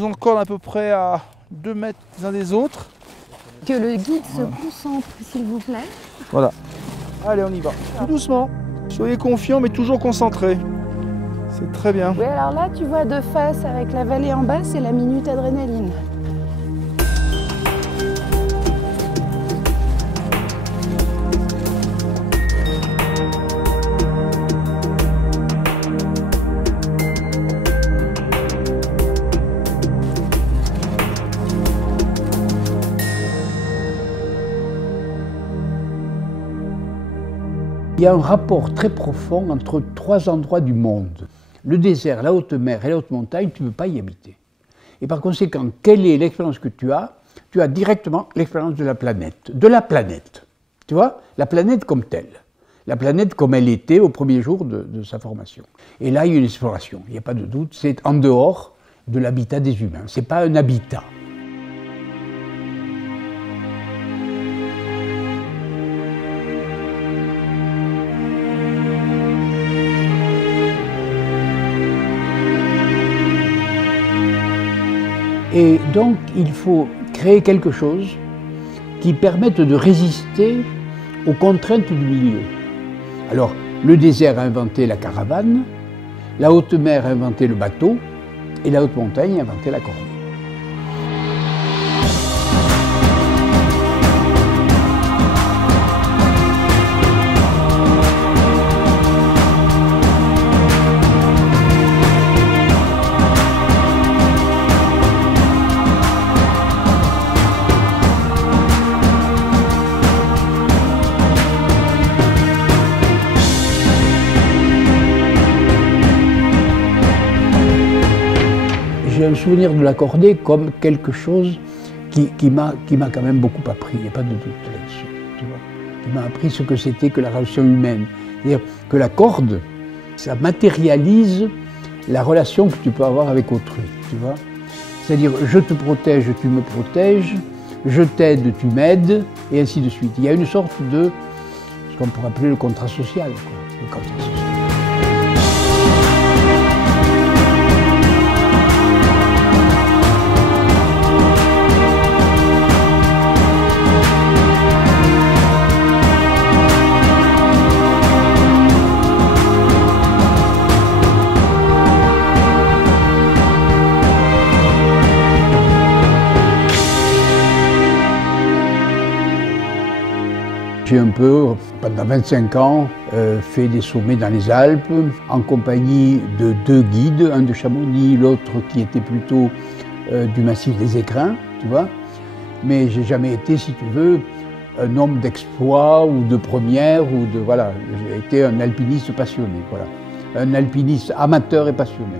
nous encorde à peu près à 2 mètres les uns des autres. Que le guide se concentre, s'il vous plaît. Voilà. Allez, on y va. Tout doucement. Soyez confiants, mais toujours concentrés. C'est très bien. Oui, alors là, tu vois de face avec la vallée en bas, c'est la minute adrénaline. Il y a un rapport très profond entre 3 endroits du monde. Le désert, la haute mer et la haute montagne, tu ne peux pas y habiter. Et par conséquent, quelle est l'expérience que tu as? Tu as directement l'expérience de la planète. De la planète. Tu vois? La planète comme telle. La planète comme elle était au premier jour de sa formation. Et là, il y a une exploration, il n'y a pas de doute. C'est en dehors de l'habitat des humains. Ce n'est pas un habitat. Et donc, il faut créer quelque chose qui permette de résister aux contraintes du milieu. Alors, le désert a inventé la caravane, la haute mer a inventé le bateau, et la haute montagne a inventé la cordée. J'ai un souvenir de la cordée comme quelque chose qui m'a quand même beaucoup appris, il n'y a pas de doute là-dessus. Tu vois, qui m'a appris ce que c'était que la relation humaine. C'est-à-dire que la corde, ça matérialise la relation que tu peux avoir avec autrui. Tu vois, c'est-à-dire je te protège, tu me protèges, je t'aide, tu m'aides, et ainsi de suite. Il y a une sorte de ce qu'on pourrait appeler le contrat social. Le contrat social. J'ai un peu, pendant 25 ans, fait des sommets dans les Alpes, en compagnie de 2 guides, un de Chamonix, l'autre qui était plutôt du massif des Écrins, tu vois. Mais j'ai jamais été, si tu veux, un homme d'exploit ou de première, ou de, voilà. J'ai été un alpiniste passionné, voilà. Un alpiniste amateur et passionné.